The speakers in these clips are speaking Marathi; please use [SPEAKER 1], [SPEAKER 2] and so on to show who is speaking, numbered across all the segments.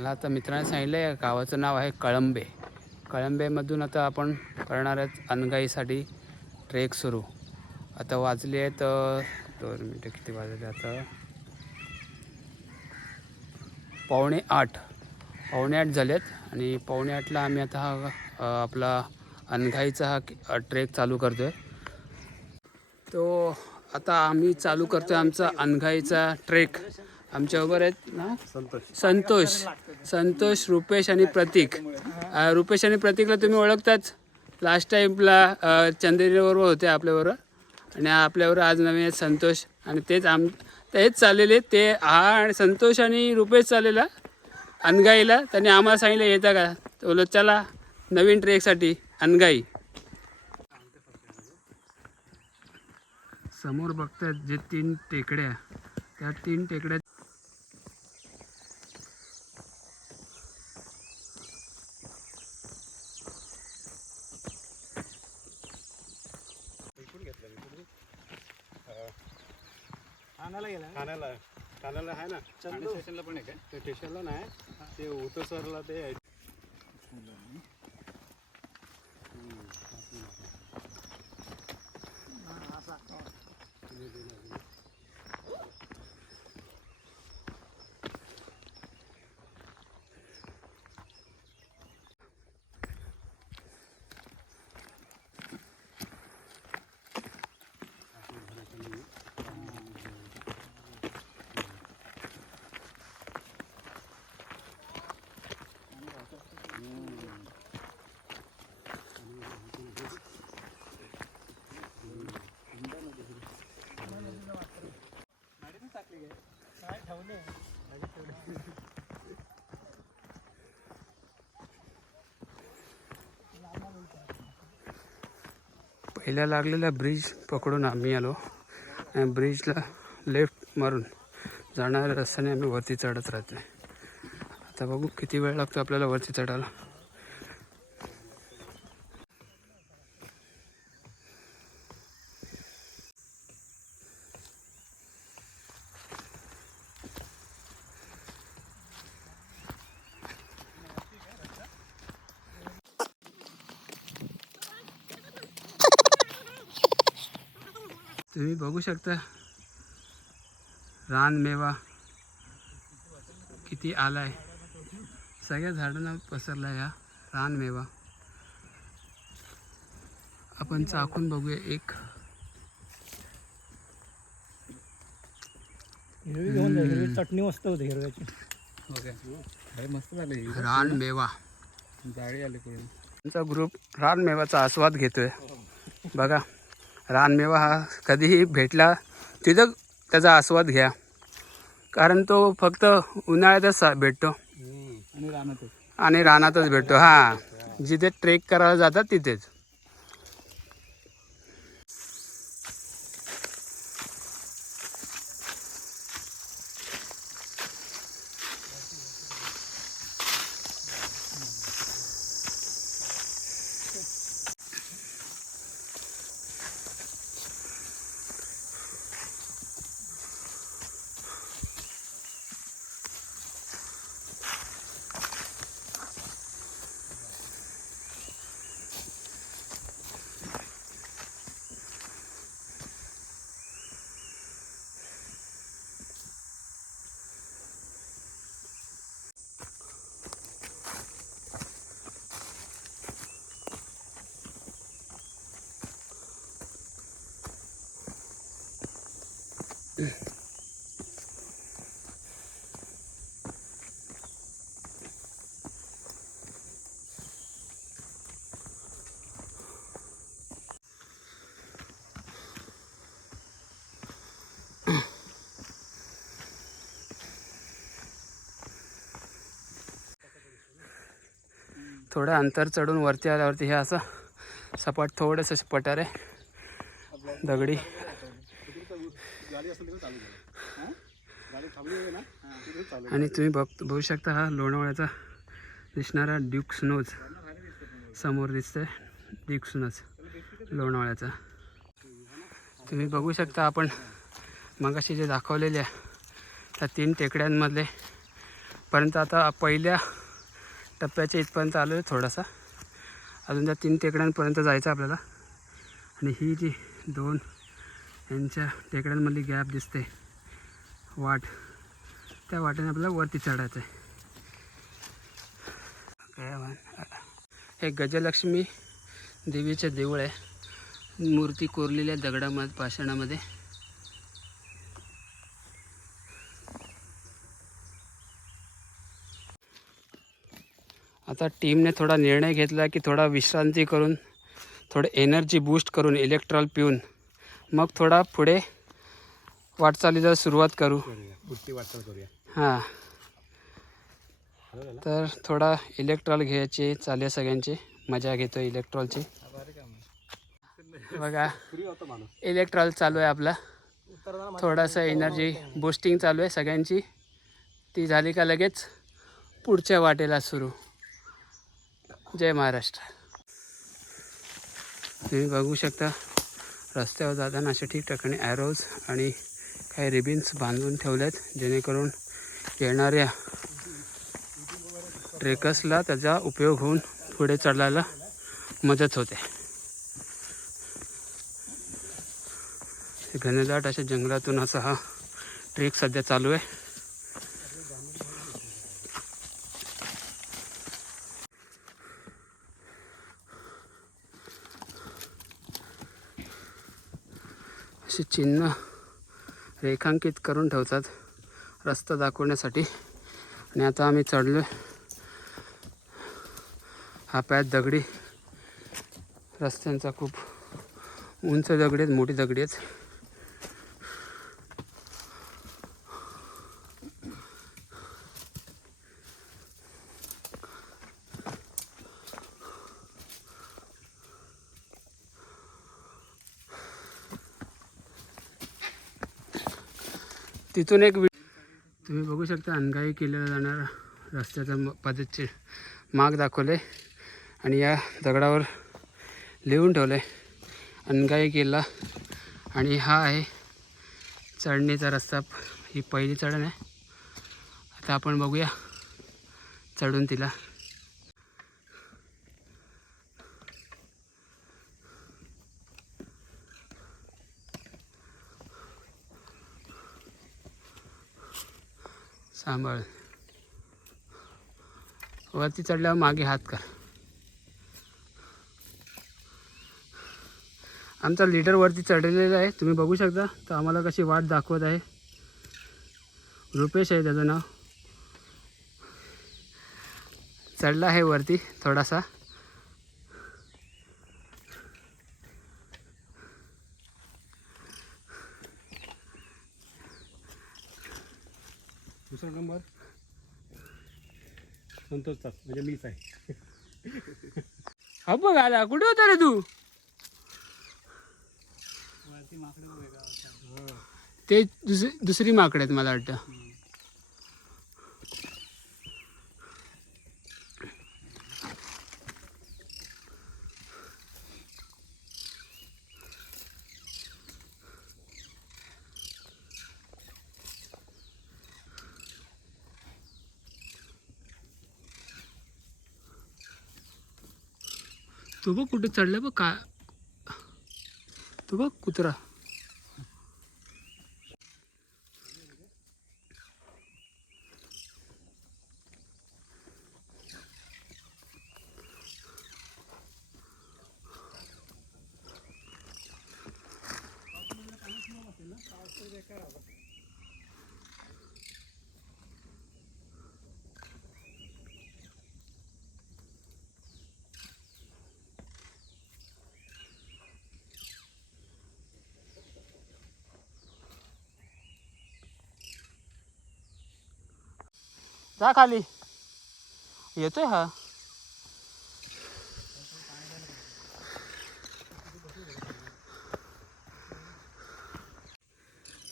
[SPEAKER 1] मला आता मित्राने सांगितलं आहे गावाचं नाव आहे कळंबे. कळंबेमधून आता आपण करणार आहेत अनगाईसाठी ट्रेक सुरू. आता वाजले आहेत दोन मिनटं किती वाजले आता? पावणे आठ. पावणे आठ झालेत आणि पावणे आठला आम्ही आता हा आपला अनघाईचा हा ट्रेक चालू करतो आहे तो आता आम्ही चालू करतो आहे आमचा अनघाईचा ट्रेक. आमच्याबरोबर आहेत ना? संतोष. संतोष. रुपेश आणि प्रतीक. अ, रुपेश आणि प्रतीकला तुम्ही ओळखताच. लास्ट टाईमला चंदेरीबरोबर होते आपल्याबरोबर. आणि आपल्याबरोबर आज नवीन आहेत संतोष. आणि तेच आम तेच चाललेले ते हा आणि संतोष आणि रुपेश चाललेला. अनगाईला. त्यांनी आम्हाला सांगितलं येता का? तर बोललो चला नवीन ट्रेकसाठी अनगाई. समोर बघतात जे तीन टेकड्या त्या तीन टेकड्या
[SPEAKER 2] ठाण्याला ठाण्याला आहे. ना. ठाणे स्टेशनला पण आहे. काय ते स्टेशनला नाही. ते उतसरला ते आहे.
[SPEAKER 1] पहिल्या लागलेला ब्रिज पकडून आम्ही आलो. आणि ब्रिजला लेफ्ट मारून जाणाऱ्या रस्त्याने आम्ही वरती चढत राहतो आता बघू किती वेळ लागतो आपल्याला वरती चढायला. तुम्ही बघू शकता. रानमेवा किती आलाय. सगळ्या झाडांना पसरला या रानमेवा आपण चाकून बघूया एक.
[SPEAKER 3] चटणी मस्त होते हिरव्याची.
[SPEAKER 2] मस्त झाले.
[SPEAKER 1] रानमेवा
[SPEAKER 2] जाळी आली
[SPEAKER 1] आमचा ग्रुप रानमेवाचा आस्वाद घेतोय. बघा. रानमेवा हा कधीही भेटला तिथं त्याचा आस्वाद घ्या. कारण तो फक्त उन्हाळ्यातच भेटतो.
[SPEAKER 2] आणि
[SPEAKER 1] रानातच भेटतो. हां. जिथे ट्रेक करायला जातात तिथेच. थोडं अंतर चढून वरती आल्यावरती हे असं सपाट थोडंसं पटार आहे दगडी. आणि तुम्ही बघ बघू शकता हा लोणावळ्याचा दिसणारा ड्यूक स्नोज. समोर दिसतंय ड्युक स्नोज लोणावळ्याचा. तुम्ही बघू शकता आपण मगाशी जे दाखवलेल्या त्या तीन टेकड्यांमधले. परंतु आता पहिल्या टप्प्याच्या इथपर्यंत आलो आहे थोडासा. अजून त्या तीन टेकड्यांपर्यंत जायचं आपल्याला. आणि ही जी दोन यांच्या टेकड्यांमधली गॅप दिसते वाट त्या वाटेने आपल्याला वरती चढायचं आहे हे गजलक्ष्मी देवीचे देऊळ आहे. मूर्ती कोरलेल्या दगडामध्ये पाषाणामध्ये. आता टीमने थोडा निर्णय घेतला की थोडा विश्रांती करून थोडं एनर्जी बूस्ट करून इलेक्ट्रॉल पिऊन मग थोडा पुढे वाटचालीला सुरुवात करू.
[SPEAKER 2] करूया. पुढची वाटचाल करूया.
[SPEAKER 1] हां. तर थोडा इलेक्ट्रॉल घ्यायची चालू आहे सगळ्यांची. मजा घेतो इलेक्ट्रॉलची बघा इलेक्ट्रॉल चालू आहे आपला. थोडासा एनर्जी बूस्टिंग चालू आहे सगळ्यांची. ती झाली का लगेच? पुढच्या वाटेला सुरू. जय महाराष्ट्र. तुम्ही बघू शकता रस्त्यावर जाताना अशा ठिकठिकाणी ॲरोज आणि काही रिबिन्स बांधून ठेवलेत जेणेकरून येणाऱ्या ट्रेकर्सला त्याचा उपयोग होऊन पुढे चढायला मदत होते. घनदाट अशा जंगलातून असा हा ट्रेक सध्या चालू आहे. चिन्ह रेखांकित करून ठेवतात रस्ता दाखवण्यासाठी. आणि आता आम्ही चढलो हा पॅच दगडी. रस्त्यांचा खूप उंच दगडी आहेत मोठी दगडी आहेत. तिथून एक तुम्ही बघू शकता अनगाई केलं जाणार रस्त्याचा म- पद्धतचे माग दाखवले आणि या दगडावर लिहून ठेवलं आहे अनगाई केला आणि हा आहे चढणीचा रस्ता. ही पहिली चढण आहे. आता आपण बघूया चढून तिला. सांभाळ वरती चढल्यावर मागे हात कर. आमचा लीडर वरती चढलेला आहे. तुम्ही बघू शकता. तर आम्हाला कशी वाट दाखवत आहे. रुपेश आहे त्याचं नाव. चढला आहे वरती थोडासा
[SPEAKER 2] दुसरा नंबर संतोषचा म्हणजे मीच आहे.
[SPEAKER 1] हा बघ आला कुठे होता रे तू? ते दुसरी दुसरी माकडे आहेत मला वाटतं. तू बघ कुठे चढला बघ का तू बघ कुत्रा. जा खाली. येतोय हा.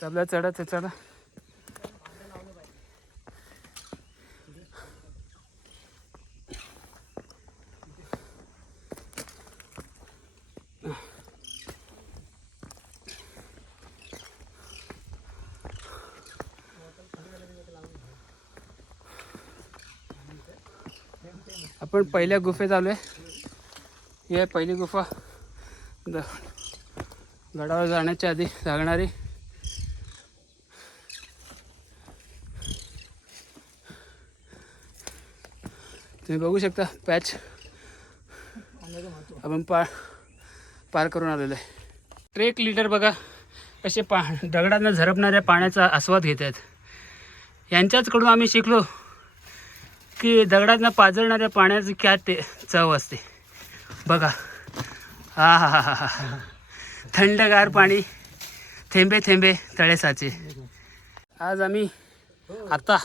[SPEAKER 1] तबला चढत आहे चढा आपण पहिल्या गुफेत आलो आहे ही आहे पहिली गुफा. द गडावर जाण्याच्या आधी लागणारी. तुम्ही बघू शकता पॅच आपण पार पार करून आलेलो आहे. ट्रेक लीडर बघा असे पा दगडांना झरपणाऱ्या पाण्याचा आस्वाद घेत आहेत. यांच्याचकडून आम्ही शिकलो की दगडांना पाजळणाऱ्या पाण्याची क्या ते चव असते. बघा. हा हा हा हा हा. थंडगार पाणी थेंबे थेंबे तळे साचे. आज आम्ही आता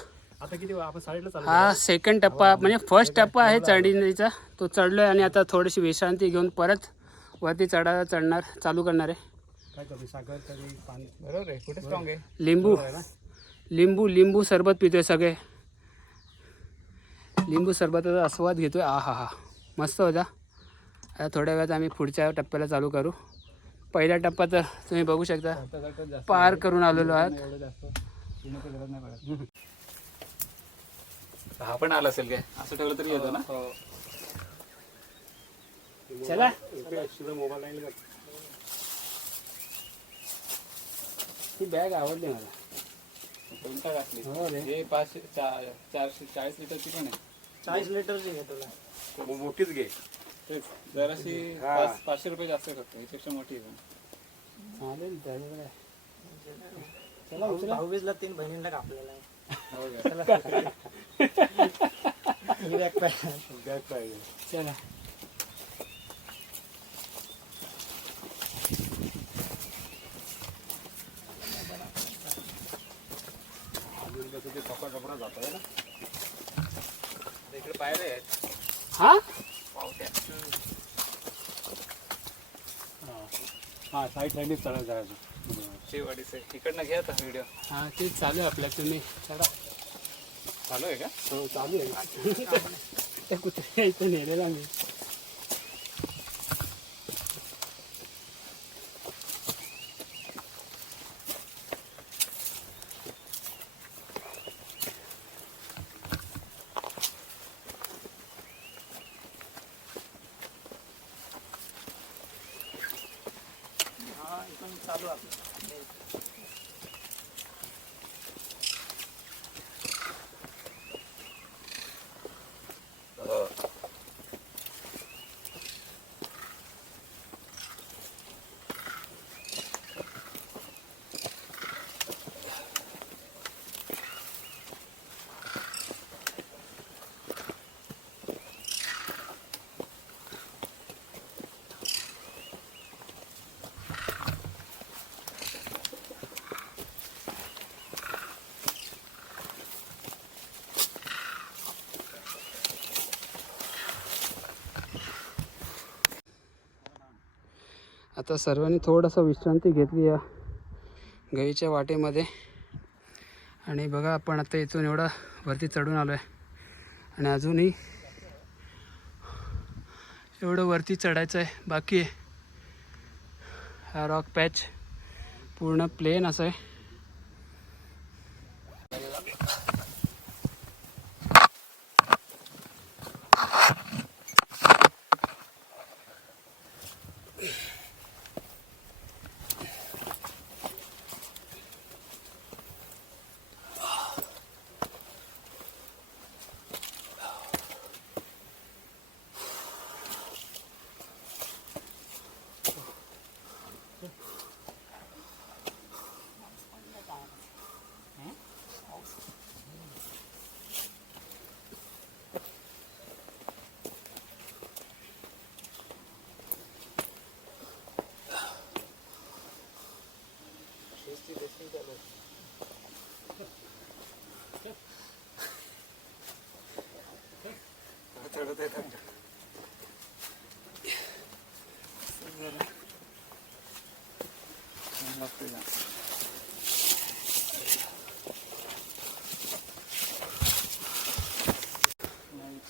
[SPEAKER 1] हा सेकंड टप्पा म्हणजे फर्स्ट टप्पा आहे चढणीचा तो चढलोय आणि आता थोडीशी विश्रांती घेऊन परत वरती चढायला चढणार चालू करणार आहे.
[SPEAKER 3] आहे. आहे?
[SPEAKER 1] लिंबू.
[SPEAKER 2] आहे
[SPEAKER 1] लिंबू लिंबू सरबत पितोय सगळे. लिंबू सरबताचा आस्वाद घेतोय. आ हा. हा मस्त होता. आता थोड्या वेळात आम्ही पुढच्या टप्प्याला चालू करू. पहिला टप्पा तर तुम्ही बघू शकता. पार करून आलेलो आहात.
[SPEAKER 3] हा पण आला असेल काय? असं ठेवलं तरी येतो ना?
[SPEAKER 1] चला.
[SPEAKER 2] मोबाईल
[SPEAKER 1] ही बॅग आवडली मला.
[SPEAKER 3] कोणता घातली?
[SPEAKER 1] हो
[SPEAKER 3] हे पाचशे चा- चारशे चाळीस लिटरची पण आहे.
[SPEAKER 2] चाळीस लिटरची घे तुला. मोठीच घे.
[SPEAKER 3] तेच जराशी
[SPEAKER 2] हा.
[SPEAKER 3] पाच पाचशे रुपये जास्त करतो यापेक्षा मोठी आहे.
[SPEAKER 1] चालेल. चला उचला.
[SPEAKER 4] भाऊबीजला तीन बहिणींना कापलेला आहे.
[SPEAKER 3] हो का?
[SPEAKER 4] ही बॅग पॅक
[SPEAKER 2] बॅग पाहिजे
[SPEAKER 1] चला.
[SPEAKER 2] अजून कसं ते कपडा कपडा जात आहे ना?
[SPEAKER 3] इकडे पायऱ्या आहेत
[SPEAKER 1] हा?
[SPEAKER 3] पावट्या
[SPEAKER 2] हा साईड साईडनीच चढायला जायचं.
[SPEAKER 3] शेवाडीचे इकडनं घ्या आता व्हिडिओ
[SPEAKER 1] हा ते चालू आहे आपल्या तुम्ही. चढा
[SPEAKER 3] चालू आहे का?
[SPEAKER 1] हो चालू आहे. त्या कुत्र्या इथं नेलेला मी
[SPEAKER 4] हा इथून चालू आपलं
[SPEAKER 1] आता सर्वांनी थोडंसं विश्रांती घेतली या गाईच्या वाटेमध्ये. आणि बघा आपण आता इथून एवढा वरती चढून आलो आहे आणि अजूनही एवढं वरती चढायचं आहे बाकी हा रॉक पॅच पूर्ण प्लेन असं आहे.
[SPEAKER 3] 그대
[SPEAKER 1] 당장.
[SPEAKER 3] 나쁘지 않습니다.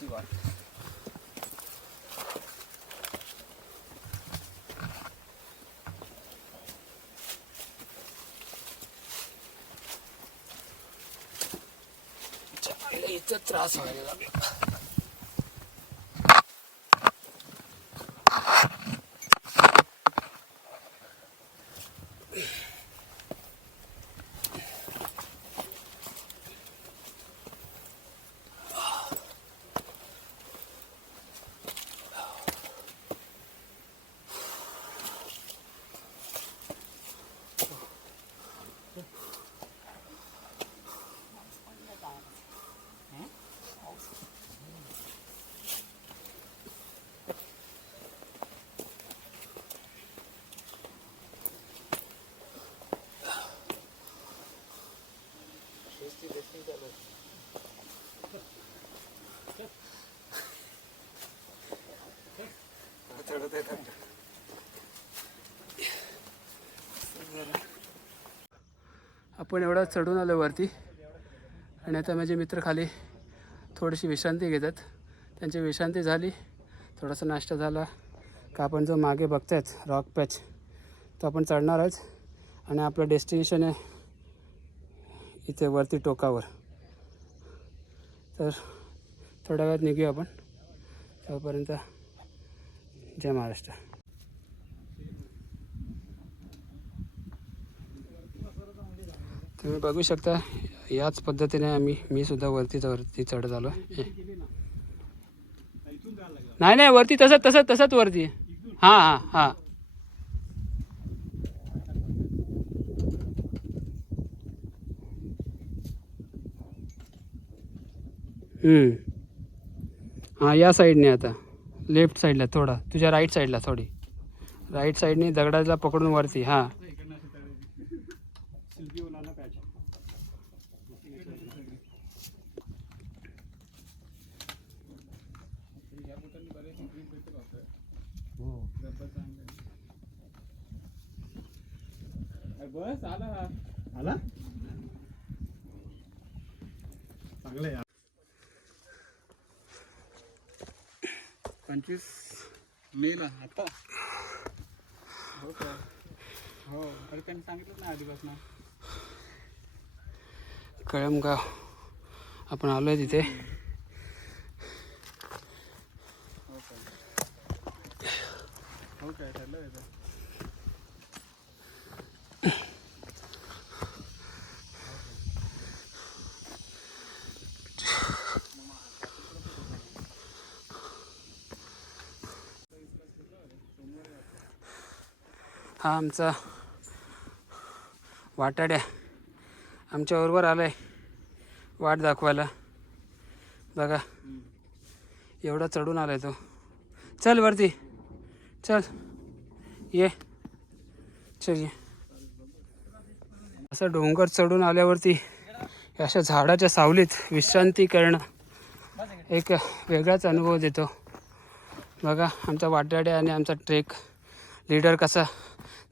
[SPEAKER 3] one. 자, 이제 들어서 가려고 합니다.
[SPEAKER 1] आपण एवढा चढून आलो वरती. आणि आता माझे मित्र खाली थोडीशी विश्रांती घेतात. त्यांची विश्रांती झाली. थोडासा नाश्ता झाला. का आपण जो मागे बघतायत रॉक पॅच तो आपण चढणारच. आणि आपलं डेस्टिनेशन आहे इथे वरती टोकावर. तर थोड्या वेळात निघूया आपण. तोपर्यंत जय महाराष्ट्र. तुम्ही बघू शकता याच पद्धतीने आम्ही मी सुद्धा वरतीच वरती चढत आलो. नाही नाही वरती तसंच तसंच तसंच वरती. हां हां हां. हाँ या साईडने आता. लेफ़्ट साईडला थोडा. तुझ्या राईट साईडला थोडी. राईट साईडने दगडाला पकडून वरती. हाँ.
[SPEAKER 2] शिल्पी ओलाना पॅच
[SPEAKER 3] बस आला
[SPEAKER 2] आला? चांगलं
[SPEAKER 3] पंचवीस मेला आता? हो का? हो. अरे त्यांनी सांगितलं ना आधीपासून.
[SPEAKER 1] कळमगाव आपण आलो आहे तिथे.
[SPEAKER 3] हो काय हो ठरलं
[SPEAKER 1] हा आमचा वाटाड्या आमच्याबरोबर आला आहे वाट दाखवायला. बघा. एवढा चढून आला आहे तो. चल वरती. चल. ये. चल ये. असं डोंगर चढून आल्यावरती अशा झाडाच्या सावलीत विश्रांती करणं एक वेगळाच अनुभव देतो. बघा आमचा वाटाड्या आणि आमचा ट्रेक लीडर कसा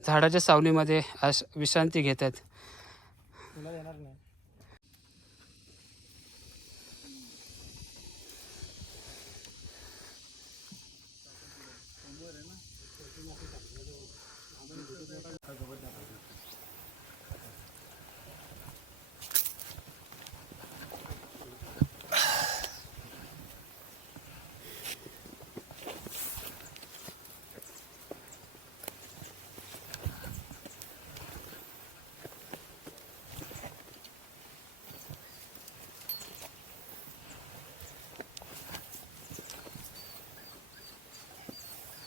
[SPEAKER 1] झाडाच्या सावलीमध्ये अश विश्रांती घेत आहेत
[SPEAKER 4] तुला देणार नाही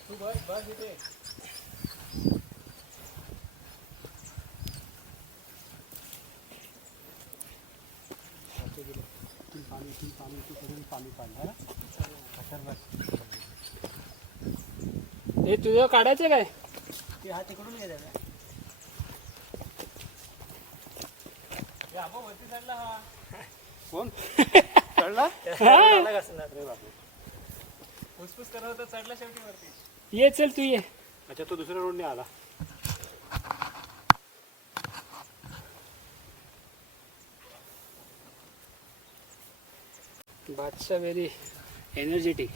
[SPEAKER 4] तू बस बस इथे
[SPEAKER 2] पाणी ती पाणी ती करून पाणी पाणी हा
[SPEAKER 1] हे तुझं काढायचं काय?
[SPEAKER 4] ते हा तिकडून घे दादा. हे आपण वरती चढला हा.
[SPEAKER 3] कोण? चढला?
[SPEAKER 4] रे बापू
[SPEAKER 3] फुसफुस करत होता चढला शेवटी वरती.
[SPEAKER 1] ये चल तू ये.
[SPEAKER 2] अच्छा तो दुसऱ्या रोडने आला.
[SPEAKER 1] बादशाह व्हेरी एनर्जेटिक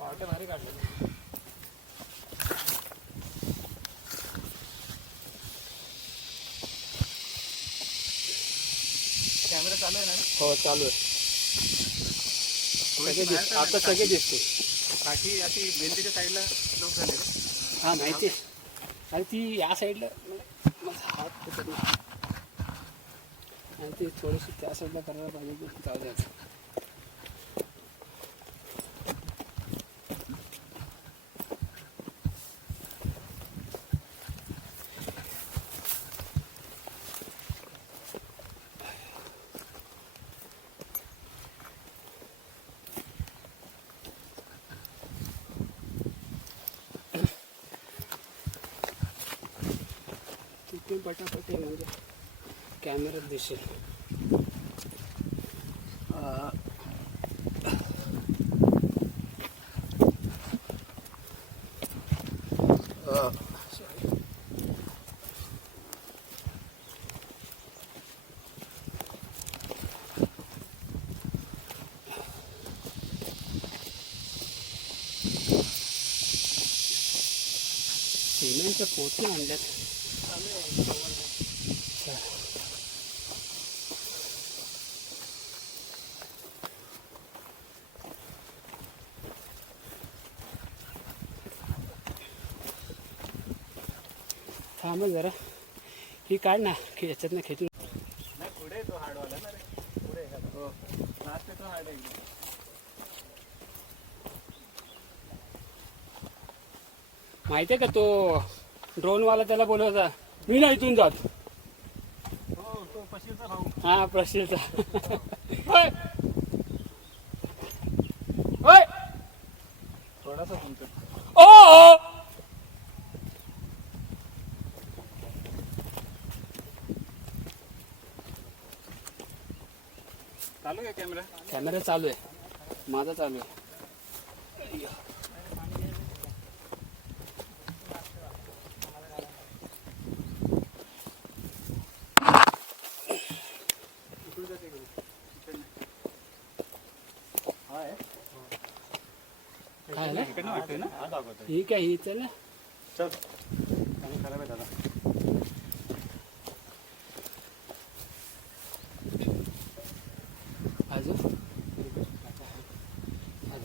[SPEAKER 3] भारी काढले कॅमेरा चालू आहे ना?
[SPEAKER 1] हो चालू आहे. आता सगळे दिसते
[SPEAKER 3] काठी अशी भिंतीच्या साईडला लोक झाले
[SPEAKER 1] हा माहिती आहे आणि ती या साईडला माझा हात आणि ती थोडीशी त्या साईडला करायला पाहिजे जाऊ द्यायचं तिथे पटापट आहे म्हणजे. कॅमेरा दिसेल. सिमेंटच्या पोती आणल्यात. थांब हं जरा. ही काढ ना की याच्यातनं खेचून.
[SPEAKER 3] नाही पुढे तो हार्डवाला ना रे पुढे हो लास्ट तो हार्ड आहे एकदम.
[SPEAKER 1] माहिती आहे का तो ड्रोनवाला त्याला बोलवता मी ना इथून जात.
[SPEAKER 3] हो तो पशीरचा भाऊ
[SPEAKER 1] हा प्रश्नचा होय होय
[SPEAKER 3] थोडासा तुमचं
[SPEAKER 1] ओ ओ.
[SPEAKER 3] कॅमेरा
[SPEAKER 1] कॅमेरा चालू आहे. माझा चालू आहे. काय
[SPEAKER 3] ना?
[SPEAKER 2] हा
[SPEAKER 1] काय ही चल
[SPEAKER 2] चल.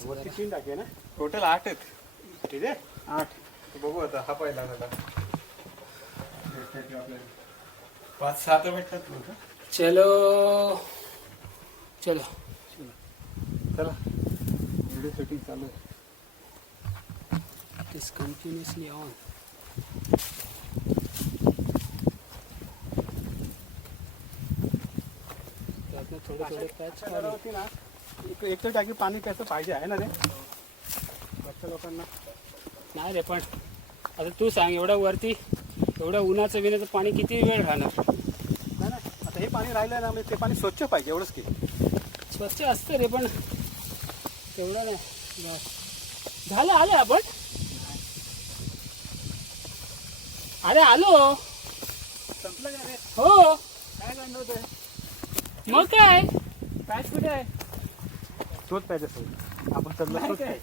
[SPEAKER 2] वरती तीन टाके ना
[SPEAKER 3] टोटल आठ आहेत.
[SPEAKER 2] ठीक आहे?
[SPEAKER 3] आठ. बघू आता हा पहिला झाला. पाच सात भेटतात मग
[SPEAKER 1] चलो. चलो.
[SPEAKER 3] चला. व्हिडिओ शूटिंग चालू आहे.
[SPEAKER 1] इज़ कंटिन्युअसली ऑन थोडे थोडे पॅच
[SPEAKER 2] अशा ना. एक एक तर टाकी पाणी कसं पाहिजे आहे ना रे? बच्चा लोकांना.
[SPEAKER 1] नाही रे पण आता तू सांग एवढ्या वरती एवढ्या उन्हाचं बिनाचं पाणी किती वेळ राहणार?
[SPEAKER 2] नाही ना आता हे पाणी राहिलं ना म्हणजे ते पाणी स्वच्छ पाहिजे एवढंच की.
[SPEAKER 1] स्वच्छ असतं रे पण तेवढं नाही. झालं आलं आपण. अरे आलो.
[SPEAKER 3] संपलं का रे?
[SPEAKER 1] हो.
[SPEAKER 3] काय होतंय
[SPEAKER 1] मग काय?
[SPEAKER 3] पॅच कुठे आहे?
[SPEAKER 2] तोच पाहिजे आपण चाललो
[SPEAKER 3] काय?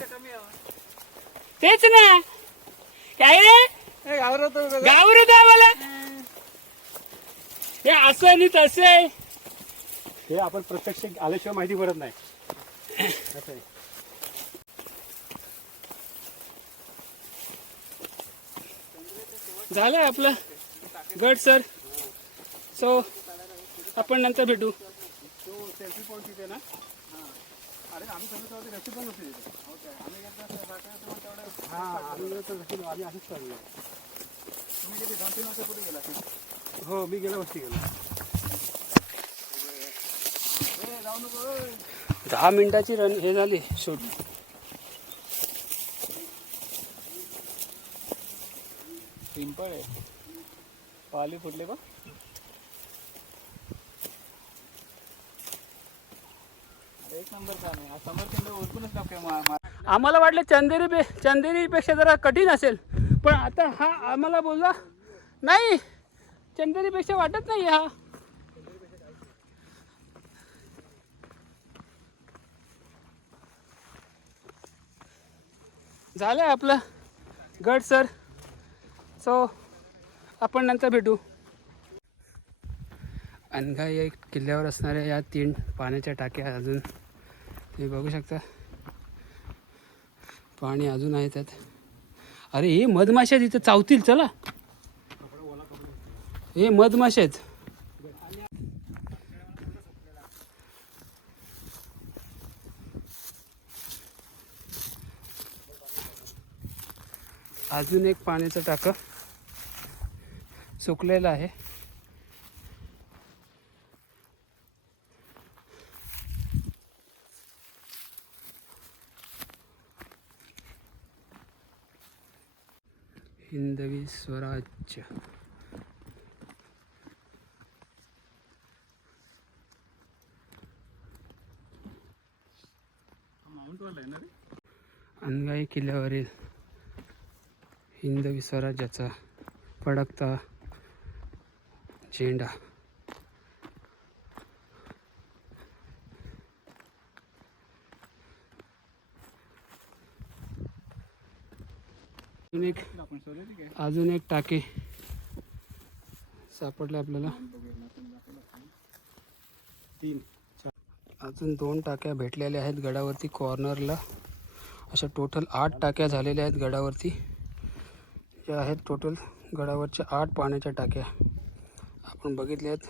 [SPEAKER 3] कमी आहे
[SPEAKER 1] तेच ना. काय रे? आहे मला. हे असं आणि तसं आहे.
[SPEAKER 2] हे आपण प्रत्यक्ष आल्याशिवाय माहिती पडत नाही. असं आहे.
[SPEAKER 1] झालंय आपलं. गड सर. सो आपण नंतर भेटू.
[SPEAKER 2] तो सेल्फी पॉईंट तिथे ना अरे आम्ही पण होती आम्ही हा आम्ही गेलो तर रस्सी आम्ही असंच चाललो
[SPEAKER 3] तुम्ही किती दोन तीन वर्ष कुठे गेला
[SPEAKER 2] हो मी गेल्या वर्षी गेलो.
[SPEAKER 3] जाऊ नको ओय.
[SPEAKER 1] दहा मिनिटाची रन हे झाली शूट
[SPEAKER 3] पिंपळ आहे. पाली फुटले का एक नंबर काम आहे समोर
[SPEAKER 1] आम्हाला वाटलं चंदेरी पे चंदेरीपेक्षा जरा कठीण असेल पण आता हा आम्हाला बोलला नाही चंदेरीपेक्षा वाटत नाही हा. झालं आहे आपलं गड सर. सो आपण नंतर भेटू. अनघा या किल्ल्यावर असणाऱ्या या तीन पाण्याच्या टाक्या अजून तुम्ही बघू शकता. पाणी अजून आहे त्यात. अरे हे मधमाशा तिथं चावतील चला. हे मधमाशा आहेत. अजून एक पाण्याचं टाकं. सुकलेलं आहे. हिंदवी स्वराज्य. अनगाई किल्ल्यावरील हिंदवी स्वराज्याचा फडकता झेंडा अजून एक अजून एक टाके सापडले आपल्याला.
[SPEAKER 3] तीन
[SPEAKER 1] अजून दोन टाक्या भेटलेल्या आहेत गडावरती कॉर्नरला. अशा टोटल आठ टाक्या झालेल्या आहेत गडावरती. या आहेत टोटल गडावरच्या आठ पाण्याच्या टाक्या. आपण बघितल्या आहेत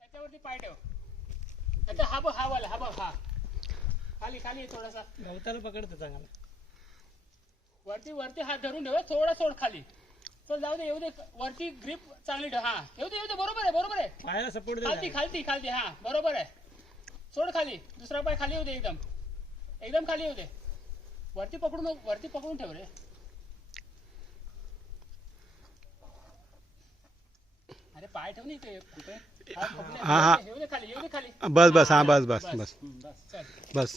[SPEAKER 1] त्याच्यावरती पाय ठेव. त्याचा हा बघ हा वाला हा बघ हा. खाली खाली थोडासा.
[SPEAKER 4] गवताला पकडतो चांगला.
[SPEAKER 1] वरती वरती हात धरून ठेव थोडा सोड खाली. चल जाऊ दे येऊ दे. वरती ग्रिप चांगली ठेव हा. येऊ दे येऊ दे बरोबर आहे बरोबर आहे.
[SPEAKER 4] पायाला सपोर्ट
[SPEAKER 1] खालती खालती खालती हा बरोबर आहे. सोड खाली दुसरा पाय खाली येऊ दे एकदम. एकदम खाली येऊ दे. वरती पकडून वरती पकडून ठेव रे. अरे पाय ठेव नाही ते कुठे हात पकडले.
[SPEAKER 2] हा, हा.
[SPEAKER 1] येऊ दे खाली येऊ दे खाली.
[SPEAKER 2] बस बस हा बस बस बस
[SPEAKER 1] चल.
[SPEAKER 2] बस.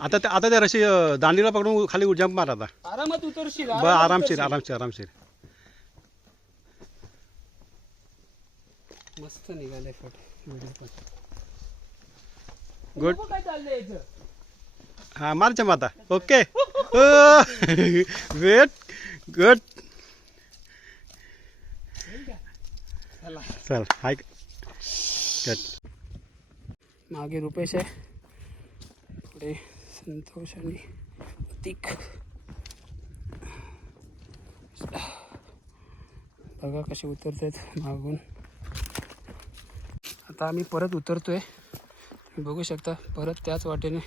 [SPEAKER 2] आता त्या आता त्या रशी अं, दांडीला पकडून खाली जंप मार आता.
[SPEAKER 1] आरामात उतरशील
[SPEAKER 2] ब
[SPEAKER 1] आरामात
[SPEAKER 2] आरामशीर
[SPEAKER 1] उतरशील.
[SPEAKER 2] आरामशीर आरामशीर
[SPEAKER 1] मस्त निघाले फोटो. व्हिडिओ पण.
[SPEAKER 2] गुड.
[SPEAKER 1] बघू काय चाललंय याचं?
[SPEAKER 2] हा मार जंप आता. ओके. वेट. गुड. चल. हाय. गुड
[SPEAKER 1] मागे रुपेश आहे. पुढे संतोष आणि प्रतीक. बघा कसे उतरत आहेत मागून. आता आम्ही परत उतरतोय. तुम्ही बघू शकता परत त्याच वाटेने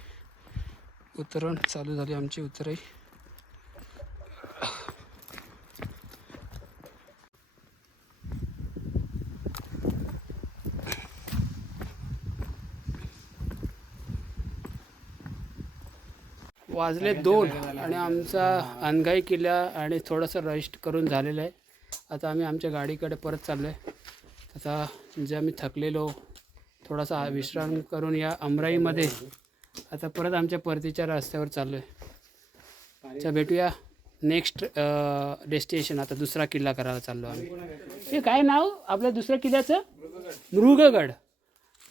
[SPEAKER 1] उतरण चालू झाली आमची उतराई वाजले दोन आणि आमचा अनगाई किल्ला आणि थोडंसं रेस्ट करून झालेलं आहे. आता आम्ही आमच्या गाडीकडे परत चाललो आहे आता जे आम्ही थकलेलो थोडासा विश्राम करून या अमराईमध्ये. आता परत आमच्या परतीच्या रस्त्यावर चाललो आहे अच्छा भेटूया नेक्स्ट डेस्टिनेशन आता दुसरा किल्ला करायला चाललो आम्ही. हे काय नाव? आपल्या दुसऱ्या किल्ल्याचं? मृगगड.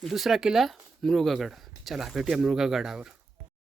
[SPEAKER 1] दुसरा किल्ला मृगगड. चला भेटूया मृगगडावर.